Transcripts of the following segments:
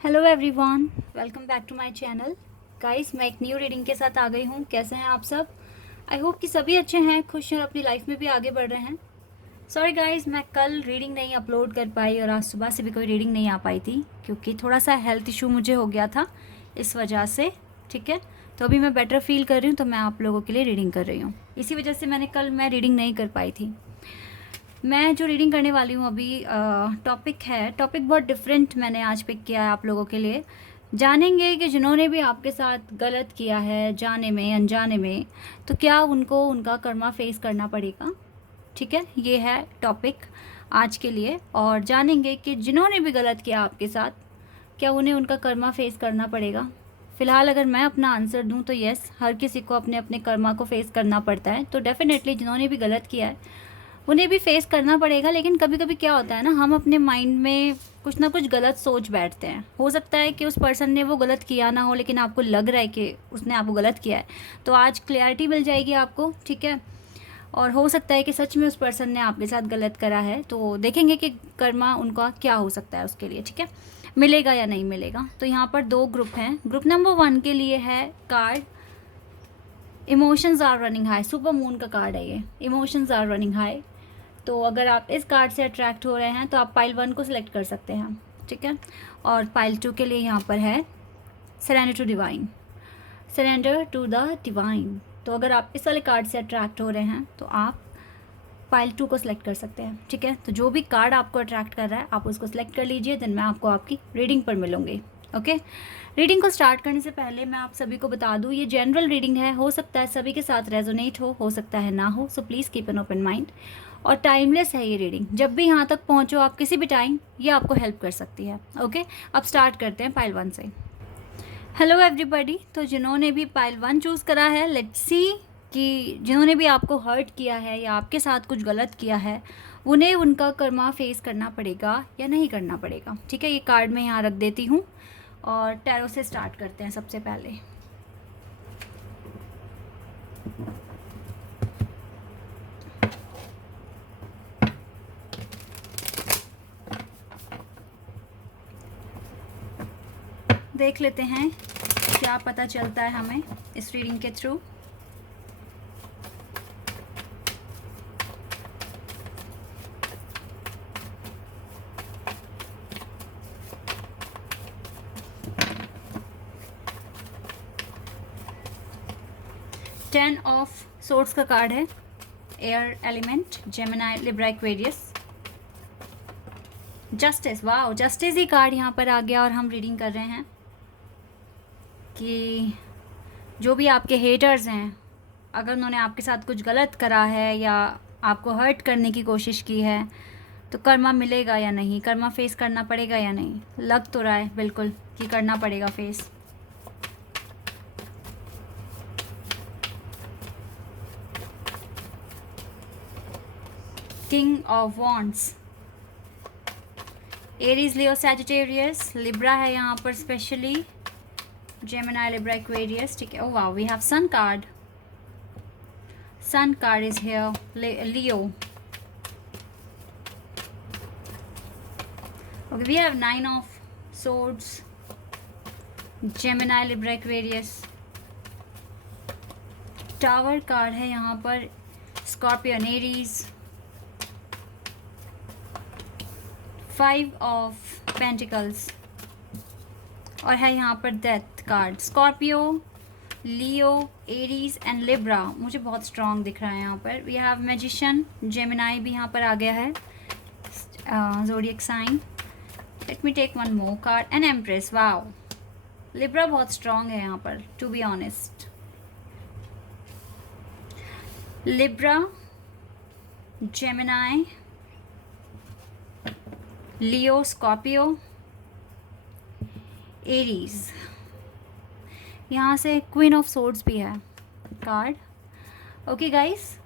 Hello everyone, welcome back to my channel. Guys, मैं एक new reading के साथ आ गई हूँ। कैसे हैं आप सब? आई होप कि सभी अच्छे हैं, खुश हैं और अपनी लाइफ में भी आगे बढ़ रहे हैं। सॉरी गाइस, मैं कल रीडिंग नहीं अपलोड कर पाई और आज सुबह से भी कोई रीडिंग नहीं आ पाई थी क्योंकि थोड़ा सा हेल्थ इशू मुझे हो गया था, इस वजह से। ठीक है, तो अभी मैं बेटर फील कर रही हूँ तो मैं आप लोगों के लिए रीडिंग कर रही हूँ। इसी वजह से मैं रीडिंग नहीं कर पाई थी। मैं जो रीडिंग करने वाली हूँ अभी, टॉपिक बहुत डिफरेंट मैंने आज पिक किया है आप लोगों के लिए। जानेंगे कि जिन्होंने भी आपके साथ गलत किया है, जाने में अनजाने में, तो क्या उनको उनका कर्मा फेस करना पड़ेगा। ठीक है, ये है टॉपिक आज के लिए। और जानेंगे कि जिन्होंने भी गलत किया आपके साथ, क्या उन्हें उनका कर्मा फेस करना पड़ेगा। फ़िलहाल अगर मैं अपना आंसर दूं तो यस, हर किसी को अपने अपने कर्मा को फेस करना पड़ता है। तो डेफ़िनेटली जिन्होंने भी गलत किया है उन्हें भी फेस करना पड़ेगा। लेकिन कभी कभी क्या होता है ना, हम अपने माइंड में कुछ ना कुछ गलत सोच बैठते हैं। हो सकता है कि उस पर्सन ने वो गलत किया ना हो, लेकिन आपको लग रहा है कि उसने आपको गलत किया है। तो आज क्लैरिटी मिल जाएगी आपको, ठीक है। और हो सकता है कि सच में उस पर्सन ने आपके साथ गलत करा है, तो देखेंगे कि कर्मा उनका क्या हो सकता है उसके लिए। ठीक है, मिलेगा या नहीं मिलेगा। तो यहाँ पर दो ग्रुप हैं। ग्रुप नंबर 1 के लिए है card emotions are running high. Super moon का कार्ड है ये, इमोशंस आर रनिंग हाई। तो अगर आप इस कार्ड से अट्रैक्ट हो रहे हैं तो आप पाइल 1 को सिलेक्ट कर सकते हैं, ठीक है। और पाइल 2 के लिए यहाँ पर है surrender to divine, surrender to the divine. तो अगर आप इस वाले कार्ड से अट्रैक्ट हो रहे हैं तो आप पाइल 2 को सिलेक्ट कर सकते हैं, ठीक है। तो जो भी कार्ड आपको अट्रैक्ट कर रहा है आप उसको सिलेक्ट कर लीजिए, देन मैं आपको आपकी रीडिंग पर मिलूंगी। ओके, रीडिंग को स्टार्ट करने से पहले मैं आप सभी को बता दूं, ये जनरल रीडिंग है। हो सकता है सभी के साथ रेजोनेट हो सकता है ना हो, so please keep an open mind. और टाइमलेस है ये रीडिंग, जब भी यहाँ तक पहुँचो आप किसी भी टाइम, ये आपको हेल्प कर सकती है। ओके, अब स्टार्ट करते हैं पाइल 1 से। हेलो एवरीबॉडी, तो जिन्होंने भी पाइल 1 चूज़ करा है, लेट्स सी कि जिन्होंने भी आपको हर्ट किया है या आपके साथ कुछ गलत किया है, उन्हें उनका कर्मा फेस करना पड़ेगा या नहीं करना पड़ेगा। ठीक है, ये कार्ड मैं यहाँ रख देती हूँ और टैरो से स्टार्ट करते हैं सबसे पहले। देख लेते हैं क्या पता चलता है हमें इस रीडिंग के थ्रू। टेन ऑफ सोर्ड्स का कार्ड है, air element, Gemini, Libra, Aquarius, justice. Wow, justice ही कार्ड यहाँ पर आ गया। और हम रीडिंग कर रहे हैं कि जो भी आपके हेटर्स हैं, अगर उन्होंने आपके साथ कुछ गलत करा है या आपको हर्ट करने की कोशिश की है, तो कर्मा मिलेगा या नहीं, कर्मा फेस करना पड़ेगा या नहीं। लग तो रहा है बिल्कुल कि करना पड़ेगा face. King of wands, Aries, Leo, Sagittarius, Libra है यहाँ पर स्पेशली, जेमिनी, लिब्रा, एक्वेरियस। ठीक है, oh wow, we have sun card. Sun card is here, Leo. Okay, we have 9 of swords, Gemini, Libra, Aquarius. Tower card है यहाँ पर, scorpion, Aries. 5 of pentacles और है यहाँ पर death card. Scorpio, Leo, Aries and Libra मुझे बहुत strong दिख रहा है यहाँ पर। वी हैव मैजिशियन, जेमिनाई भी यहाँ पर आ गया है, zodiac sign. Let me take one more card, an empress. Wow, Libra बहुत स्ट्रॉन्ग है यहाँ पर, to be honest. Libra, Gemini, Leo, Scorpio, Aries. यहाँ से क्वीन ऑफ सोर्ड्स भी है कार्ड। ओके गाइस,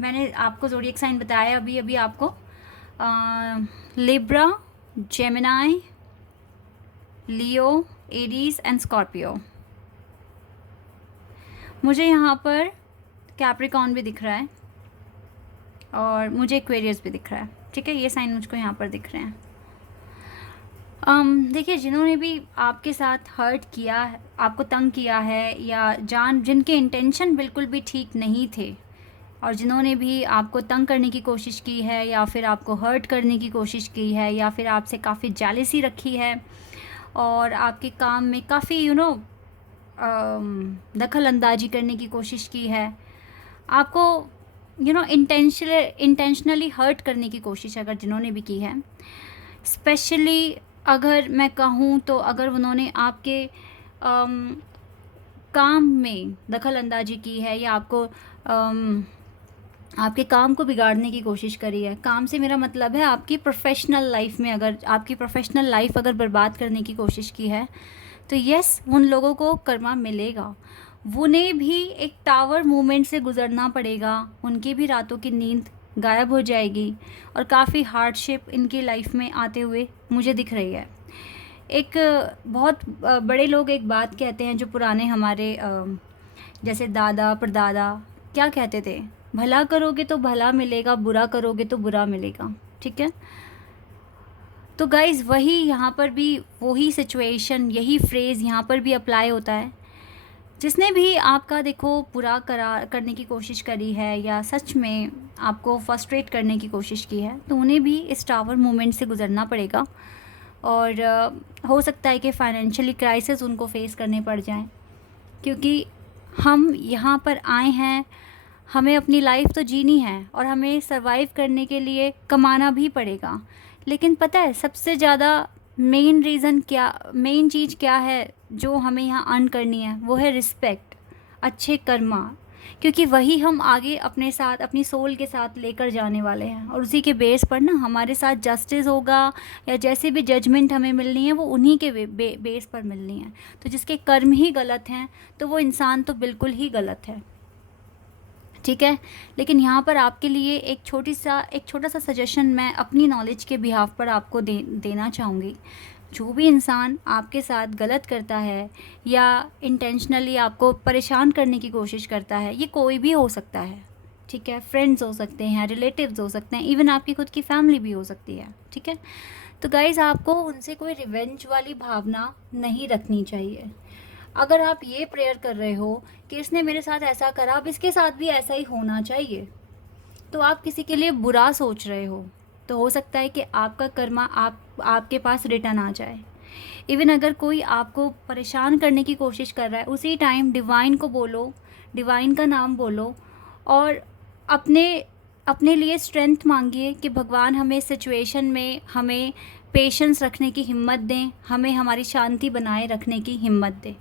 मैंने आपको ज़ोडिएक साइन बताया अभी अभी आपको। Libra, Gemini, Leo, Aries and Scorpio. मुझे यहाँ पर कैप्रिकॉन भी दिख रहा है और मुझे एक्वेरियस भी दिख रहा है। ठीक है, ये साइन मुझको यहाँ पर दिख रहे हैं। देखिए, जिन्होंने भी आपके साथ हर्ट किया है, आपको तंग किया है, या जिनके इंटेंशन बिल्कुल भी ठीक नहीं थे, और जिन्होंने भी आपको तंग करने की कोशिश की है, या फिर आपको हर्ट करने की कोशिश की है, या फिर आपसे काफ़ी जेलसी रखी है, और आपके काम में काफ़ी दखल अंदाजी करने की कोशिश की है, आपको इंटेंशनली हर्ट करने की कोशिश अगर जिन्होंने भी की है, स्पेशली अगर मैं कहूँ तो अगर उन्होंने आपके काम में दखल अंदाजी की है, या आपके काम को बिगाड़ने की कोशिश करी है। काम से मेरा मतलब है आपकी प्रोफेशनल लाइफ में, अगर आपकी प्रोफेशनल लाइफ अगर बर्बाद करने की कोशिश की है, तो यस, उन लोगों को कर्मा मिलेगा। उन्हें भी एक टावर मूवमेंट से गुजरना पड़ेगा, उनकी भी रातों की नींद गायब हो जाएगी, और काफ़ी हार्डशिप इनकी लाइफ में आते हुए मुझे दिख रही है। एक बहुत बड़े लोग एक बात कहते हैं, जो पुराने हमारे जैसे दादा परदादा क्या कहते थे, भला करोगे तो भला मिलेगा, बुरा करोगे तो बुरा मिलेगा। ठीक है, तो गाइज़ वही यहाँ पर भी वही सिचुएशन, यही फ्रेज़ यहाँ पर भी अप्लाई होता है। जिसने भी आपका देखो बुरा करने की कोशिश करी है, या सच में आपको फ्रस्ट्रेट करने की कोशिश की है, तो उन्हें भी इस टावर मोमेंट से गुजरना पड़ेगा। और हो सकता है कि फाइनेंशियली क्राइसिस उनको फेस करने पड़ जाएं, क्योंकि हम यहाँ पर आए हैं, हमें अपनी लाइफ तो जीनी है, और हमें सरवाइव करने के लिए कमाना भी पड़ेगा। लेकिन पता है सबसे ज़्यादा मेन चीज़ क्या है जो हमें यहाँ अर्न करनी है, वो है रिस्पेक्ट, अच्छे कर्मा, क्योंकि वही हम आगे अपने साथ, अपनी सोल के साथ लेकर जाने वाले हैं, और उसी के बेस पर ना हमारे साथ जस्टिस होगा, या जैसे भी जजमेंट हमें मिलनी है वो उन्हीं के बेस पर मिलनी है। तो जिसके कर्म ही गलत हैं, तो वो इंसान तो बिल्कुल ही गलत है। ठीक है, लेकिन यहाँ पर आपके लिए एक छोटा सा सजेशन मैं अपनी नॉलेज के बिहाफ पर आपको देना चाहूँगी। जो भी इंसान आपके साथ गलत करता है, या इंटेंशनली आपको परेशान करने की कोशिश करता है, ये कोई भी हो सकता है। ठीक है, फ्रेंड्स हो सकते हैं, रिलेटिव्स हो सकते हैं, इवन आपकी खुद की फैमिली भी हो सकती है। ठीक है, तो गाइज़ आपको उनसे कोई रिवेंज वाली भावना नहीं रखनी चाहिए। अगर आप ये प्रेयर कर रहे हो कि इसने मेरे साथ ऐसा करा, अब इसके साथ भी ऐसा ही होना चाहिए, तो आप किसी के लिए बुरा सोच रहे हो, तो हो सकता है कि आपका कर्मा आपके पास रिटर्न आ जाए। इवन अगर कोई आपको परेशान करने की कोशिश कर रहा है, उसी टाइम डिवाइन को बोलो, डिवाइन का नाम बोलो, और अपने लिए स्ट्रेंथ मांगिए कि भगवान हमें इस सिचुएशन में हमें पेशेंस रखने की हिम्मत दें, हमें हमारी शांति बनाए रखने की हिम्मत दें।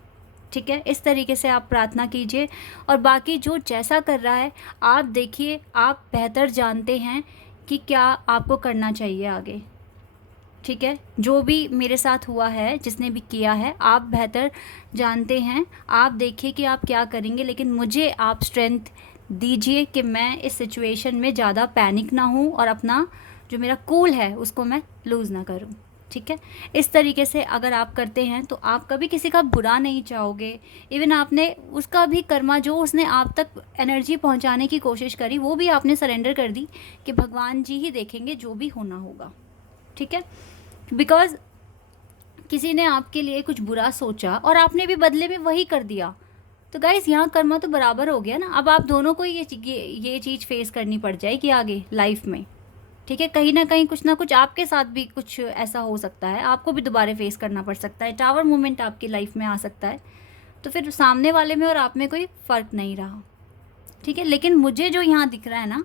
ठीक है, इस तरीके से आप प्रार्थना कीजिए, और बाकी जो जैसा कर रहा है आप देखिए, आप बेहतर जानते हैं कि क्या आपको करना चाहिए आगे। ठीक है, जो भी मेरे साथ हुआ है, जिसने भी किया है, आप बेहतर जानते हैं, आप देखिए कि आप क्या करेंगे, लेकिन मुझे आप स्ट्रेंथ दीजिए कि मैं इस सिचुएशन में ज़्यादा पैनिक ना हूँ, और अपना जो मेरा कूल है उसको मैं लूज़ ना करूँ। ठीक है, इस तरीके से अगर आप करते हैं तो आप कभी किसी का बुरा नहीं चाहोगे। इवन आपने उसका भी कर्मा, जो उसने आप तक एनर्जी पहुंचाने की कोशिश करी, वो भी आपने सरेंडर कर दी कि भगवान जी ही देखेंगे, जो भी होना होगा। ठीक है, बिकॉज़ किसी ने आपके लिए कुछ बुरा सोचा और आपने भी बदले में वही कर दिया, तो गाइस यहाँ कर्मा तो बराबर हो गया ना। अब आप दोनों को ये चीज़ फेस करनी पड़ जाएगी आगे लाइफ में। ठीक है, कहीं ना कहीं कुछ ना कुछ आपके साथ भी कुछ ऐसा हो सकता है, आपको भी दोबारा फेस करना पड़ सकता है, टावर मोमेंट आपकी लाइफ में आ सकता है, तो फिर सामने वाले में और आप में कोई फ़र्क नहीं रहा। ठीक है, लेकिन मुझे जो यहाँ दिख रहा है ना,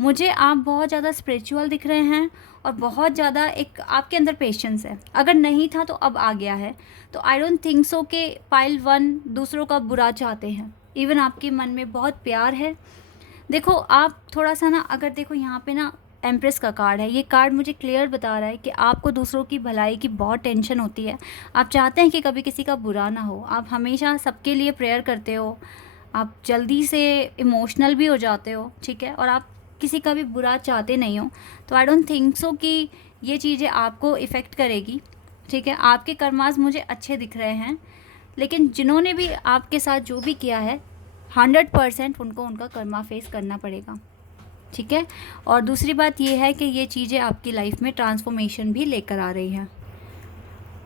मुझे आप बहुत ज़्यादा स्पिरिचुअल दिख रहे हैं, और बहुत ज़्यादा एक आपके अंदर पेशेंस है। अगर नहीं था तो अब आ गया है, तो आई डोंट थिंक सो कि पाइल वन दूसरों का बुरा चाहते हैं। इवन आपके मन में बहुत प्यार है। देखो आप थोड़ा सा ना, अगर देखो यहाँ पे ना एम्प्रेस का कार्ड है, ये कार्ड मुझे क्लियर बता रहा है कि आपको दूसरों की भलाई की बहुत टेंशन होती है। आप चाहते हैं कि कभी किसी का बुरा ना हो, आप हमेशा सबके लिए प्रेयर करते हो, आप जल्दी से इमोशनल भी हो जाते हो। ठीक है, और आप किसी का भी बुरा चाहते नहीं हो, तो आई डोंट थिंक सो कि ये चीज़ें आपको इफ़ेक्ट करेगी। ठीक है, आपके कर्मास मुझे अच्छे दिख रहे हैं, लेकिन जिन्होंने भी आपके साथ जो भी किया है 100% उनको उनका कर्मा फेस करना पड़ेगा। ठीक है, और दूसरी बात ये है कि ये चीज़ें आपकी लाइफ में ट्रांसफॉर्मेशन भी लेकर आ रही हैं।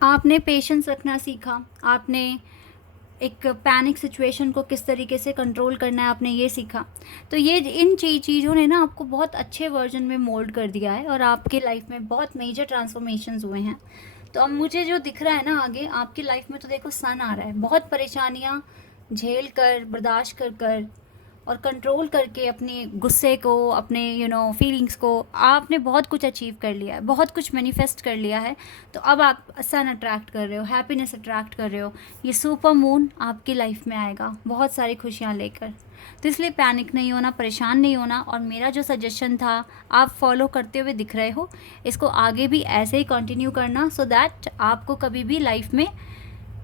आपने पेशेंस रखना सीखा, आपने एक पैनिक सिचुएशन को किस तरीके से कंट्रोल करना है आपने ये सीखा। तो ये इन चीज़ों ने ना आपको बहुत अच्छे वर्जन में मोल्ड कर दिया है और आपके लाइफ में बहुत मेजर ट्रांसफॉर्मेशंस हुए हैं। तो अब मुझे जो दिख रहा है ना आगे आपकी लाइफ में, तो देखो सन आ रहा है। बहुत परेशानियाँ झेल कर, बर्दाश्त कर कर और कंट्रोल करके अपने गुस्से को, अपने फीलिंग्स को, आपने बहुत कुछ अचीव कर लिया है, बहुत कुछ मैनिफेस्ट कर लिया है। तो अब आप सन अट्रैक्ट कर रहे हो, हैप्पीनेस अट्रैक्ट कर रहे हो। ये सुपर मून आपकी लाइफ में आएगा बहुत सारी खुशियाँ लेकर। तो इसलिए पैनिक नहीं होना, परेशान नहीं होना। और मेरा जो सजेशन था आप फॉलो करते हुए दिख रहे हो, इसको आगे भी ऐसे ही कंटिन्यू करना, सो दैट आपको कभी भी लाइफ में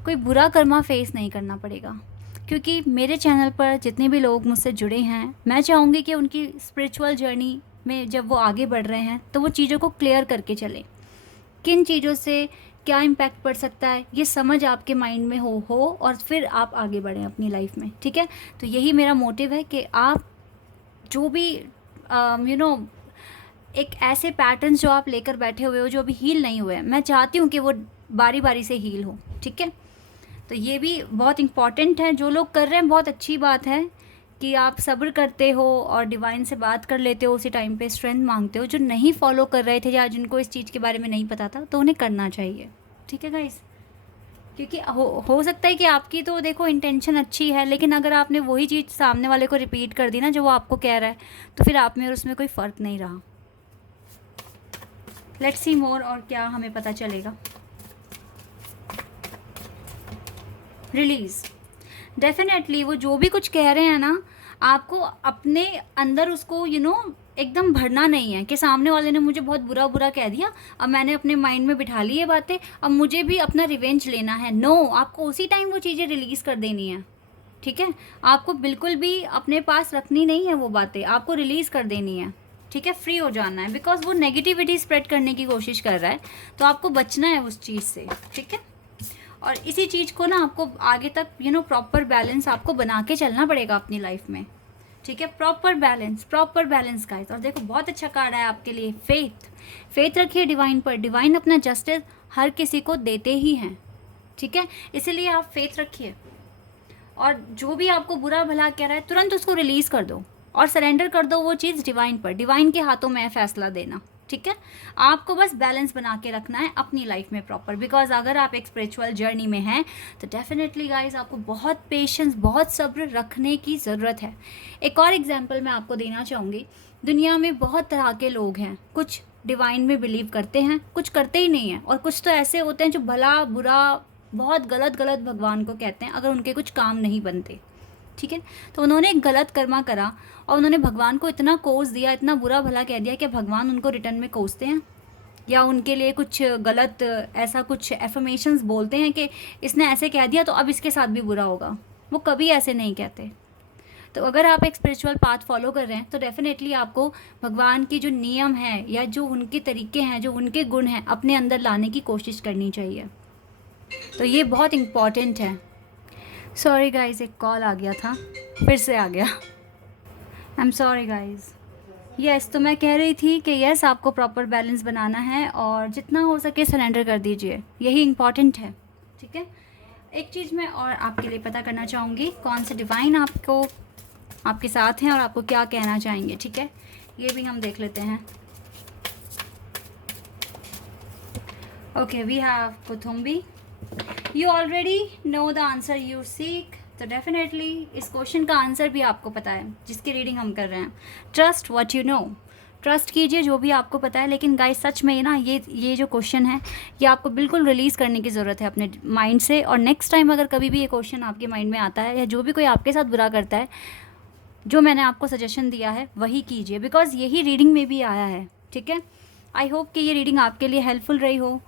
कोई बुरा कर्मा फेस नहीं करना पड़ेगा। क्योंकि मेरे चैनल पर जितने भी लोग मुझसे जुड़े हैं, मैं चाहूँगी कि उनकी स्पिरिचुअल जर्नी में जब वो आगे बढ़ रहे हैं तो वो चीज़ों को क्लियर करके चलें। किन चीज़ों से क्या इम्पैक्ट पड़ सकता है ये समझ आपके माइंड में हो और फिर आप आगे बढ़ें अपनी लाइफ में, ठीक है। तो यही मेरा मोटिव है कि आप जो भी एक ऐसे पैटर्न्स जो आप लेकर बैठे हुए हो जो अभी हील नहीं हुए हैं, मैं चाहती हूँ कि वो बारी बारी से हील हो, ठीक है। तो ये भी बहुत इम्पॉर्टेंट है। जो लोग कर रहे हैं बहुत अच्छी बात है कि आप सब्र करते हो और डिवाइन से बात कर लेते हो, उसी टाइम पे स्ट्रेंथ मांगते हो। जो नहीं फॉलो कर रहे थे या जिनको इस चीज़ के बारे में नहीं पता था, तो उन्हें करना चाहिए, ठीक है गाइस। क्योंकि हो सकता है कि आपकी तो देखो इंटेंशन अच्छी है, लेकिन अगर आपने वही चीज़ सामने वाले को रिपीट कर दी ना जो वो आपको कह रहा है, तो फिर आप में और उसमें कोई फ़र्क नहीं रहा। लेट्स सी मोर, और क्या हमें पता चलेगा। रिलीज़, डेफिनेटली वो जो भी कुछ कह रहे हैं ना, आपको अपने अंदर उसको एकदम भरना नहीं है कि सामने वाले ने मुझे बहुत बुरा बुरा कह दिया, अब मैंने अपने माइंड में बिठा ली ये बातें, अब मुझे भी अपना रिवेंज लेना है। नो, आपको उसी टाइम वो चीज़ें रिलीज़ कर देनी है, ठीक है। आपको बिल्कुल भी अपने पास रखनी नहीं है वो बातें, आपको रिलीज़ कर देनी है, ठीक है। फ्री हो जाना है, बिकॉज वो नेगेटिविटी स्प्रेड करने की कोशिश कर रहा है, तो आपको बचना है उस चीज़ से, ठीक है। और इसी चीज़ को ना आपको आगे तक प्रॉपर बैलेंस आपको बना के चलना पड़ेगा अपनी लाइफ में, ठीक है। Proper balance guys. और देखो बहुत अच्छा कार्ड है आपके लिए, फेथ रखिए डिवाइन पर। डिवाइन अपना जस्टिस हर किसी को देते ही हैं, ठीक है। इसीलिए आप फेथ रखिए, और जो भी आपको बुरा भला कह रहा है तुरंत उसको रिलीज़ कर दो और सरेंडर कर दो वो चीज़ डिवाइन पर। डिवाइन के हाथों में है फैसला देना, ठीक है। आपको बस बैलेंस बना के रखना है अपनी लाइफ में प्रॉपर, बिकॉज अगर आप एक स्पिरिचुअल जर्नी में हैं तो डेफिनेटली गाइस आपको बहुत पेशेंस, बहुत सब्र रखने की ज़रूरत है। एक और एग्जांपल मैं आपको देना चाहूँगी। दुनिया में बहुत तरह के लोग हैं, कुछ डिवाइन में बिलीव करते हैं, कुछ करते ही नहीं हैं, और कुछ तो ऐसे होते हैं जो भला बुरा बहुत गलत भगवान को कहते हैं अगर उनके कुछ काम नहीं बनते, ठीक है। तो उन्होंने एक गलत कर्मा करा और उन्होंने भगवान को इतना कोस दिया, इतना बुरा भला कह दिया कि भगवान उनको रिटर्न में कोसते हैं या उनके लिए कुछ गलत ऐसा कुछ एफर्मेशंस बोलते हैं कि इसने ऐसे कह दिया तो अब इसके साथ भी बुरा होगा। वो कभी ऐसे नहीं कहते। तो अगर आप एक स्पिरिचुअल पाथ फॉलो कर रहे हैं तो डेफिनेटली आपको भगवान की जो नियम है या जो उनके तरीके हैं, जो उनके गुण हैं, अपने अंदर लाने की कोशिश करनी चाहिए। तो ये बहुत इम्पॉर्टेंट है। सॉरी गाइज, एक कॉल आ गया था, फिर से आ गया। I am sorry guys. Yes, तो मैं कह रही थी कि यस आपको प्रॉपर बैलेंस बनाना है और जितना हो सके सरेंडर कर दीजिए, यही इम्पॉर्टेंट है, ठीक है। एक चीज़ मैं और आपके लिए पता करना चाहूँगी, कौन से डिवाइन आपको आपके साथ हैं और आपको क्या कहना चाहेंगे, ठीक है। ये भी हम देख लेते हैं। Okay, we have Kuthumi. You already know the answer you seek, तो डेफिनेटली इस क्वेश्चन का आंसर भी आपको पता है जिसकी रीडिंग हम कर रहे हैं। Trust what you know, trust कीजिए जो भी आपको पता है। लेकिन गाइस सच में ना ये जो क्वेश्चन है ये आपको बिल्कुल रिलीज़ करने की ज़रूरत है अपने माइंड से। और नेक्स्ट टाइम अगर कभी भी ये क्वेश्चन आपके माइंड में आता है या जो भी कोई आपके साथ बुरा करता है, जो मैंने आपको सजेशन दिया है वही कीजिए, बिकॉज यही रीडिंग में भी आया है, ठीक है। आई होप कि ये रीडिंग आपके लिए हेल्पफुल रही हो।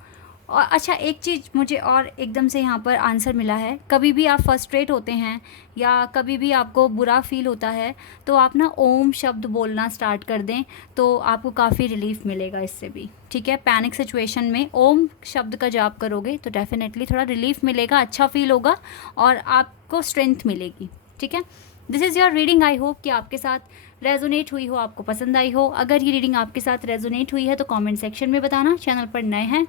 और अच्छा, एक चीज़ मुझे और एकदम से यहाँ पर आंसर मिला है। कभी भी आप फ्रस्ट्रेट होते हैं या कभी भी आपको बुरा फील होता है तो आप ना ओम शब्द बोलना स्टार्ट कर दें, तो आपको काफ़ी रिलीफ मिलेगा इससे भी, ठीक है। पैनिक सिचुएशन में ओम शब्द का जाप करोगे तो डेफिनेटली थोड़ा रिलीफ मिलेगा, अच्छा फील होगा और आपको स्ट्रेंथ मिलेगी, ठीक है। This is your reading. I hope कि आपके साथ रेजोनेट हुई हो, आपको पसंद आई हो। अगर ये रीडिंग आपके साथ रेजोनेट हुई है तो कमेंट सेक्शन में बताना। चैनल पर नए हैं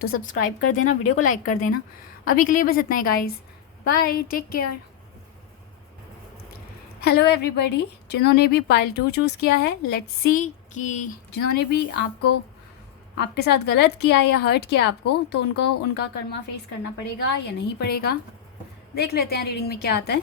तो सब्सक्राइब कर देना, वीडियो को लाइक कर देना। अभी के लिए बस इतना ही guys, bye, take care. Hello everybody, जिन्होंने भी पाइल 2 चूज़ किया है, लेट्स सी कि जिन्होंने भी आपके साथ गलत किया या हर्ट किया आपको, तो उनको उनका कर्मा फेस करना पड़ेगा या नहीं पड़ेगा। देख लेते हैं रीडिंग में क्या आता है।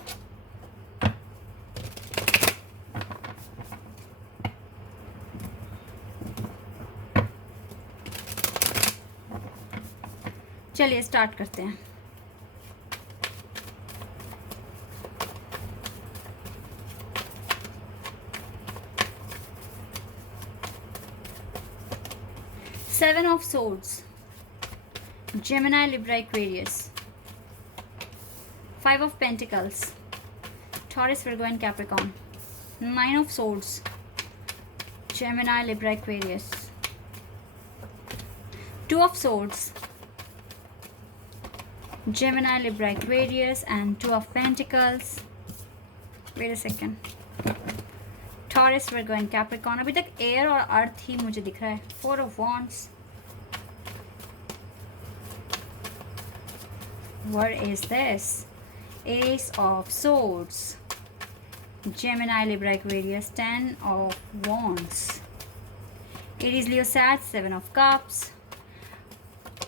चलिए स्टार्ट करते हैं। Seven of Swords, Gemini, Libra, Aquarius. Five of Pentacles, Taurus, Virgo and Capricorn. Nine of Swords, Gemini, Libra, Aquarius. Two of Swords, Gemini, Libra, Aquarius, and Two of Pentacles. Wait a second. Taurus, Virgo and Capricorn. अभी तक air और अर्थ ही मुझे दिख रहा है. Four of Wands. What is this? Ace of Swords, Gemini, Libra, Aquarius. 10 of Wands. Aries, Leo, Sag. 7 of Cups.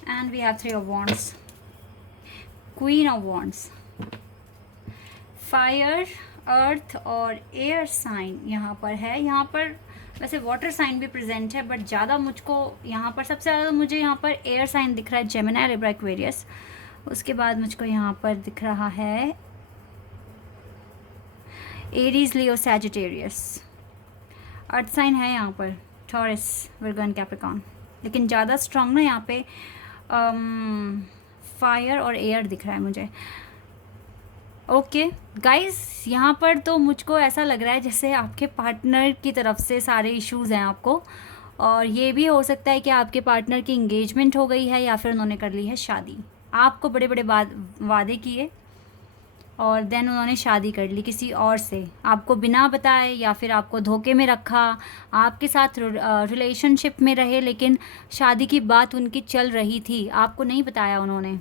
And we have 3 of Wands. Queen of Wands. Fire, अर्थ और air sign यहाँ पर है। यहाँ पर वैसे वाटर साइन भी present है, but ज़्यादा मुझको यहाँ पर सबसे ज़्यादा मुझे यहाँ पर एयर साइन दिख रहा है, जेमिनी, लिब्रा, एक्वेरियस। उसके बाद मुझको यहाँ पर दिख रहा है एरीज, लियो, सैजिटेरियस। अर्थ साइन है यहाँ पर टॉरस, वर्गो एंड कैप्रिकॉर्न, लेकिन ज़्यादा स्ट्रॉन्ग ना यहाँ पे फायर और एयर दिख रहा है मुझे। ओके गाइस, यहाँ पर तो मुझको ऐसा लग रहा है जैसे आपके पार्टनर की तरफ से सारे इश्यूज़ हैं आपको, और ये भी हो सकता है कि आपके पार्टनर की इंगेजमेंट हो गई है या फिर उन्होंने कर ली है शादी। आपको बड़े बड़े वादे किए और देन उन्होंने शादी कर ली किसी और से, आपको बिना बताए या फिर आपको धोखे में रखा, आपके साथ रिलेशनशिप में रहे लेकिन शादी की बात उनकी चल रही थी, आपको नहीं बताया उन्होंने,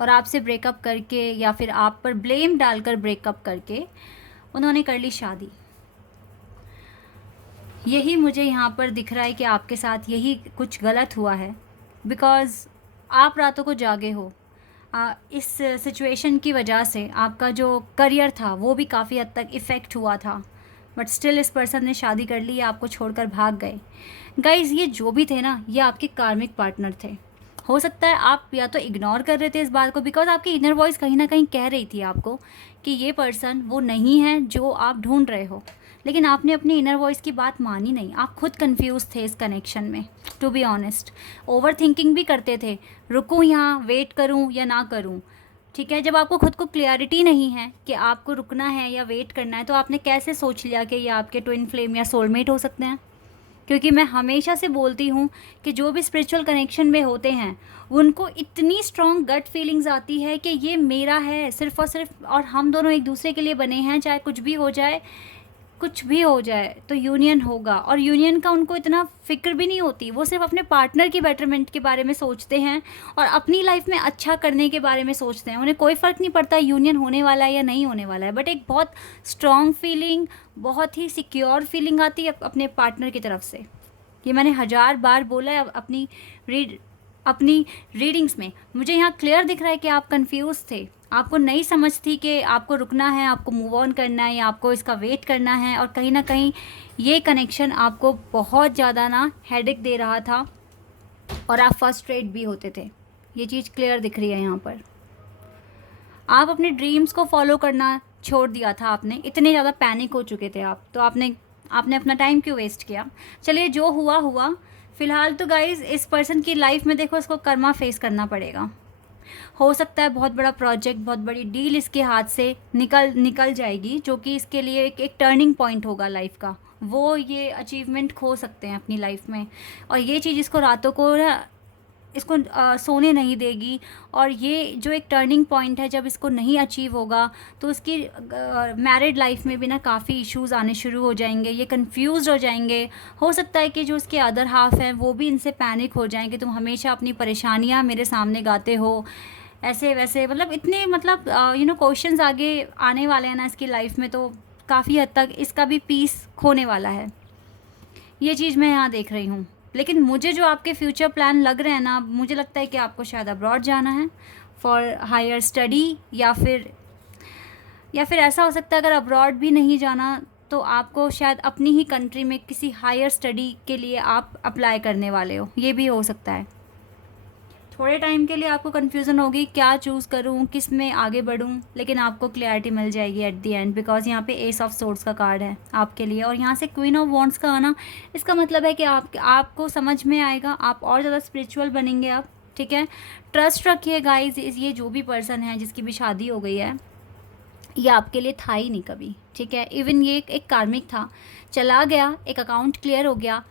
और आपसे ब्रेकअप करके या फिर आप पर ब्लेम डालकर ब्रेकअप करके उन्होंने कर ली शादी। यही मुझे यहाँ पर दिख रहा है कि आपके साथ यही कुछ गलत हुआ है, बिकॉज़ आप रातों को जागे हो। इस सिचुएशन की वजह से आपका जो करियर था वो भी काफ़ी हद तक इफ़ेक्ट हुआ था, बट स्टिल इस पर्सन ने शादी कर ली, आपको छोड़कर भाग गए। गाइज़, ये जो भी थे ना, ये आपके कार्मिक पार्टनर थे। हो सकता है आप या तो इग्नोर कर रहे थे इस बात को, बिकॉज आपकी इनर वॉइस कहीं ना कहीं कह रही थी आपको कि ये पर्सन वो नहीं है जो आप ढूंढ रहे हो, लेकिन आपने अपनी इनर वॉइस की बात मानी नहीं। आप खुद कंफ्यूज थे इस कनेक्शन में, to be honest. Over thinking भी करते थे, रुकूं यहाँ, वेट करूँ या ना करूँ। ठीक है, जब आपको खुद को क्लियरिटी नहीं है कि आपको रुकना है या वेट करना है, तो आपने कैसे सोच लिया कि ये आपके ट्विन फ्लेम या सोलमेट हो सकते हैं? क्योंकि मैं हमेशा से बोलती हूँ कि जो भी स्पिरिचुअल कनेक्शन में होते हैं उनको इतनी स्ट्रॉन्ग गट फीलिंग्स आती है कि ये मेरा है सिर्फ़ और सिर्फ, और हम दोनों एक दूसरे के लिए बने हैं, चाहे कुछ भी हो जाए, कुछ भी हो जाए तो यूनियन होगा। और यूनियन का उनको इतना फिक्र भी नहीं होती, वो सिर्फ अपने पार्टनर की बेटरमेंट के बारे में सोचते हैं और अपनी लाइफ में अच्छा करने के बारे में सोचते हैं। उन्हें कोई फ़र्क नहीं पड़ता यूनियन होने वाला है या नहीं होने वाला है, बट एक बहुत स्ट्रॉन्ग फीलिंग, बहुत ही सिक्योर फीलिंग आती है अपने पार्टनर की तरफ से। ये मैंने 1000 बार बोला है अपनी रीडिंग्स में। मुझे यहाँ क्लियर दिख रहा है कि आप कंफ्यूज थे, आपको नहीं समझ थी कि आपको रुकना है, आपको मूव ऑन करना है या आपको इसका वेट करना है, और कहीं ना कहीं ये कनेक्शन आपको बहुत ज़्यादा ना हेडेक दे रहा था और आप फ्रस्ट्रेट भी होते थे। ये चीज़ क्लियर दिख रही है यहाँ पर। आप अपने ड्रीम्स को फॉलो करना छोड़ दिया था आपने, इतने ज़्यादा पैनिक हो चुके थे आप, तो आपने अपना टाइम क्यों वेस्ट किया? चलिए, जो हुआ हुआ। फ़िलहाल तो गाइज़ इस पर्सन की लाइफ में देखो, इसको कर्मा फेस करना पड़ेगा। हो सकता है बहुत बड़ा प्रोजेक्ट, बहुत बड़ी डील इसके हाथ से निकल जाएगी, जो कि इसके लिए एक टर्निंग पॉइंट होगा लाइफ का। वो ये अचीवमेंट खो सकते हैं अपनी लाइफ में, और ये चीज़ इसको रातों को इसको सोने नहीं देगी। और ये जो एक टर्निंग पॉइंट है, जब इसको नहीं अचीव होगा तो उसकी मैरिड लाइफ में भी ना काफ़ी इश्यूज़ आने शुरू हो जाएंगे। ये कंफ्यूज हो जाएंगे। हो सकता है कि जो उसके अदर हाफ हैं वो भी इनसे पैनिक हो जाएं कि तुम हमेशा अपनी परेशानियां मेरे सामने गाते हो, ऐसे वैसे, मतलब इतने, मतलब क्वेश्चंस आगे आने वाले हैं ना इसकी लाइफ में, तो काफ़ी हद तक इसका भी पीस खोने वाला है। ये चीज़ मैं यहाँ देख रही हूँ। लेकिन मुझे जो आपके फ्यूचर प्लान लग रहे हैं ना, मुझे लगता है कि आपको शायद अब्रॉड जाना है फॉर हायर स्टडी, या फिर ऐसा हो सकता है अगर अब्रॉड भी नहीं जाना तो आपको शायद अपनी ही कंट्री में किसी हायर स्टडी के लिए आप अप्लाई करने वाले हो, ये भी हो सकता है। थोड़े टाइम के लिए आपको कन्फ्यूज़न होगी क्या चूज़ करूँ, किस में आगे बढ़ूँ, लेकिन आपको क्लैरिटी मिल जाएगी एट दी एंड, बिकॉज यहाँ पे एस ऑफ सोर्ड्स का कार्ड है आपके लिए। और यहाँ से क्वीन ऑफ वॉन्ड्स का आना, इसका मतलब है कि आपको समझ में आएगा, आप और ज़्यादा स्पिरिचुअल बनेंगे आप, ठीक है। ट्रस्ट रखिए गाइज, ये जो भी पर्सन है जिसकी भी शादी हो गई है, ये आपके लिए था ही नहीं कभी, ठीक है। इवन ये एक कार्मिक था, चला गया, एक अकाउंट क्लियर हो गया,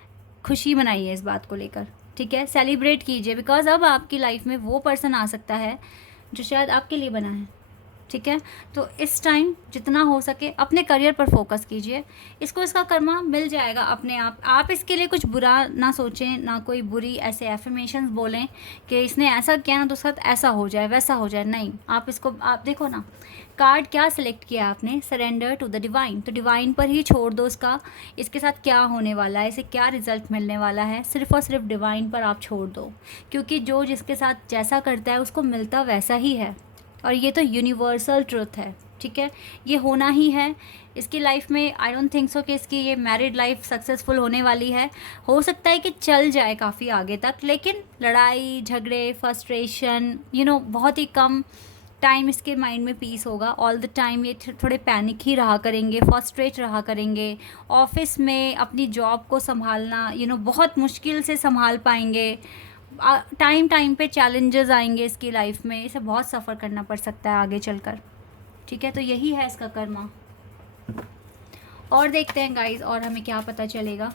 खुशी मनाइए इस बात को लेकर, ठीक है। सेलिब्रेट कीजिए, बिकॉज अब आपकी लाइफ में वो पर्सन आ सकता है जो शायद आपके लिए बना है, ठीक है। तो इस टाइम जितना हो सके अपने करियर पर फोकस कीजिए, इसको इसका कर्मा मिल जाएगा अपने आप इसके लिए कुछ बुरा ना सोचें, ना कोई बुरी ऐसे एफर्मेशंस बोलें कि इसने ऐसा किया ना तो उसके साथ ऐसा हो जाए वैसा हो जाए, नहीं। आप देखो ना कार्ड क्या सिलेक्ट किया आपने, सरेंडर टू द डिवाइन, तो डिवाइन पर ही छोड़ दो इसके साथ क्या होने वाला है, इसे क्या रिजल्ट मिलने वाला है, सिर्फ और सिर्फ डिवाइन पर आप छोड़ दो, क्योंकि जो जिसके साथ जैसा करता है उसको मिलता वैसा ही है। और ये तो यूनिवर्सल ट्रुथ है, ठीक है, ये होना ही है इसकी लाइफ में। आई डोंट थिंक सो कि इसकी ये मैरिड लाइफ सक्सेसफुल होने वाली है। हो सकता है कि चल जाए काफ़ी आगे तक, लेकिन लड़ाई झगड़े फ्रस्ट्रेशन बहुत ही कम टाइम इसके माइंड में पीस होगा। ऑल द टाइम ये थोड़े पैनिक ही रहा करेंगे, फ्रस्ट्रेट रहा करेंगे। ऑफिस में अपनी जॉब को संभालना बहुत मुश्किल से संभाल पाएंगे। टाइम पे चैलेंजेस आएंगे इसकी लाइफ में, इसे बहुत सफ़र करना पड़ सकता है आगे चलकर, ठीक है। तो यही है इसका कर्मा। और देखते हैं गाइस और हमें क्या पता चलेगा।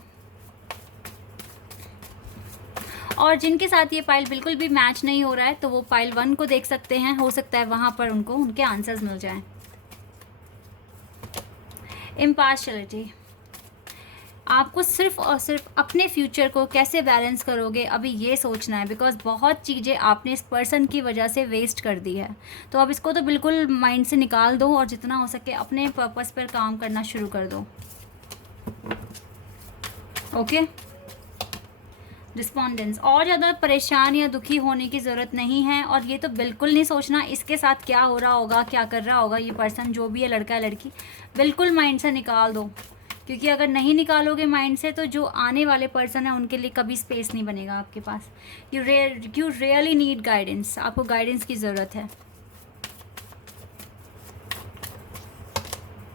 और जिनके साथ ये पाइल बिल्कुल भी मैच नहीं हो रहा है तो वो पाइल 1 को देख सकते हैं, हो सकता है वहाँ पर उनको उनके आंसर्स मिल जाएं। इम्पार्शियलिटी, आपको सिर्फ और सिर्फ अपने फ्यूचर को कैसे बैलेंस करोगे अभी ये सोचना है, बिकॉज बहुत चीज़ें आपने इस पर्सन की वजह से वेस्ट कर दी है। तो अब इसको तो बिल्कुल माइंड से निकाल दो और जितना हो सके अपने पर्पस पर काम करना शुरू कर दो, ओके। रिस्पॉन्डेंस, और ज़्यादा परेशान या दुखी होने की ज़रूरत नहीं है। और ये तो बिल्कुल नहीं सोचना इसके साथ क्या हो रहा होगा, क्या कर रहा होगा ये पर्सन, जो भी है लड़का है लड़की, बिल्कुल माइंड से निकाल दो, क्योंकि अगर नहीं निकालोगे माइंड से तो जो आने वाले पर्सन है उनके लिए कभी स्पेस नहीं बनेगा आपके पास। यू रियली नीड गाइडेंस, आपको गाइडेंस की ज़रूरत है।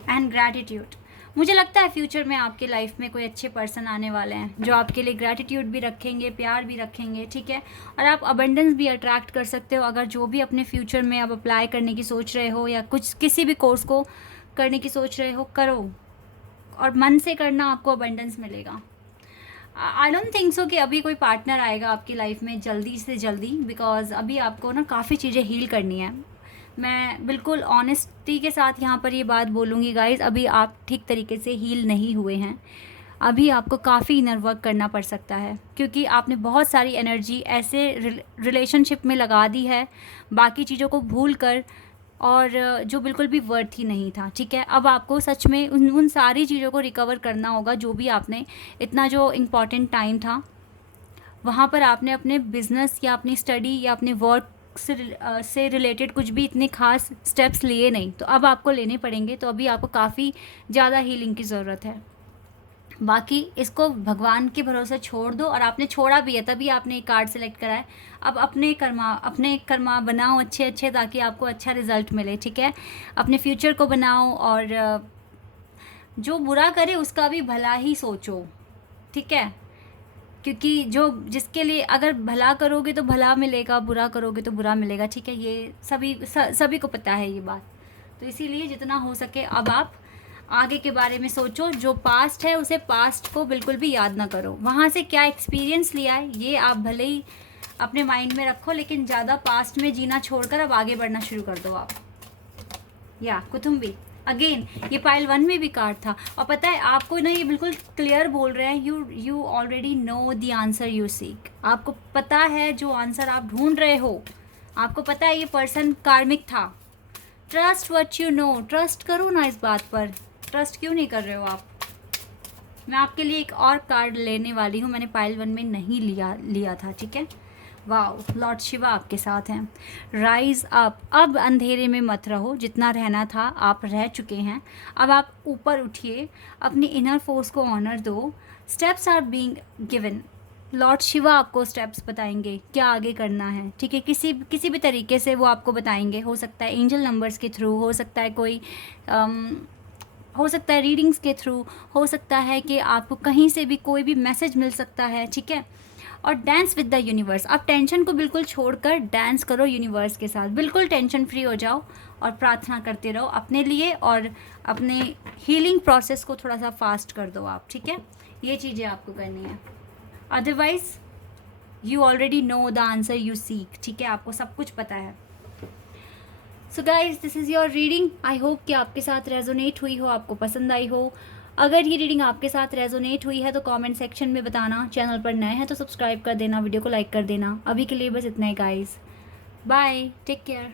एंड ग्रैटिट्यूड, मुझे लगता है फ्यूचर में आपकी लाइफ में कोई अच्छे पर्सन आने वाले हैं जो आपके लिए ग्रैटिट्यूड भी रखेंगे, प्यार भी रखेंगे, ठीक है। और आप अबंडेंस भी अट्रैक्ट कर सकते हो अगर जो भी अपने फ्यूचर में अब अप्लाई करने की सोच रहे हो या कुछ किसी भी कोर्स को करने की सोच रहे हो, करो और मन से करना, आपको अबंडेंस मिलेगा। आई डोंट थिंक सो कि अभी कोई पार्टनर आएगा आपकी लाइफ में जल्दी से जल्दी, बिकॉज अभी आपको ना काफ़ी चीज़ें हील करनी है। मैं बिल्कुल ऑनेस्टी के साथ यहाँ पर ये बात बोलूँगी गाइज, अभी आप ठीक तरीके से हील नहीं हुए हैं। अभी आपको काफ़ी इनर वर्क करना पड़ सकता है, क्योंकि आपने बहुत सारी एनर्जी ऐसे रिलेशनशिप में लगा दी है बाकी चीज़ों को भूल कर, और जो बिल्कुल भी वर्थ ही नहीं था, ठीक है। अब आपको सच में उन सारी चीज़ों को रिकवर करना होगा जो भी आपने इतना जो इम्पॉर्टेंट टाइम था वहाँ पर आपने अपने बिजनेस या अपनी स्टडी या अपने वर्क से रिलेटेड कुछ भी इतने खास स्टेप्स लिए नहीं, तो अब आपको लेने पड़ेंगे। तो अभी आपको काफ़ी ज़्यादा हीलिंग की ज़रूरत है। बाकी इसको भगवान के भरोसे छोड़ दो, और आपने छोड़ा भी है तभी आपने एक कार्ड सेलेक्ट करा है। अब अपने कर्मा बनाओ अच्छे अच्छे, ताकि आपको अच्छा रिजल्ट मिले, ठीक है। अपने फ्यूचर को बनाओ और जो बुरा करे उसका भी भला ही सोचो, ठीक है। क्योंकि जो जिसके लिए अगर भला करोगे तो भला मिलेगा, बुरा करोगे तो बुरा मिलेगा, ठीक है। ये सभी को पता है ये बात। तो इसीलिए जितना हो सके अब आप आगे के बारे में सोचो। जो पास्ट है उसे पास्ट को बिल्कुल भी याद ना करो, वहाँ से क्या एक्सपीरियंस लिया है ये आप भले ही अपने माइंड में रखो, लेकिन ज़्यादा पास्ट में जीना छोड़कर अब आगे बढ़ना शुरू कर दो आप। या कुतुम्बी अगेन, ये पाइल 1 में भी कार्ड था। और पता है आपको ना, ये बिल्कुल क्लियर बोल रहे हैं, you already know the answer you seek. आपको पता है जो आंसर आप ढूंढ रहे हो, आपको पता है ये पर्सन कार्मिक था। Trust what you know, trust करो ना इस बात पर। ट्रस्ट क्यों नहीं कर रहे हो आप? मैं आपके लिए एक और कार्ड लेने वाली हूँ, मैंने पाइल 1 में नहीं लिया था, ठीक है। वाओ, लॉर्ड शिवा आपके साथ हैं। राइज अप, अब अंधेरे में मत रहो, जितना रहना था आप रह चुके हैं। अब आप ऊपर उठिए, अपनी इनर फोर्स को ऑनर दो। Steps are being given. Lord Shiva आपको स्टेप्स बताएंगे क्या आगे करना है, ठीक है। किसी भी तरीके से वो आपको बताएंगे। हो सकता है एंजल नंबर्स के थ्रू, हो सकता है कोई हो सकता है रीडिंग्स के थ्रू, हो सकता है कि आपको कहीं से भी कोई भी मैसेज मिल सकता है, ठीक है। और डांस विद द यूनिवर्स, आप टेंशन को बिल्कुल छोड़कर डांस करो यूनिवर्स के साथ। बिल्कुल टेंशन फ्री हो जाओ और प्रार्थना करते रहो अपने लिए, और अपने हीलिंग प्रोसेस को थोड़ा सा फास्ट कर दो आप, ठीक है। ये चीज़ें आपको करनी है। Otherwise you already know the answer you seek, ठीक है, आपको सब कुछ पता है। So guys, this is your reading. I hope कि आपके साथ रेजोनेट हुई हो, आपको पसंद आई हो। अगर ये रीडिंग आपके साथ रेजोनेट हुई है तो कमेंट सेक्शन में बताना। चैनल पर नए हैं तो सब्सक्राइब कर देना, वीडियो को लाइक कर देना। अभी के लिए बस इतना ही गाइज, बाय, टेक केयर।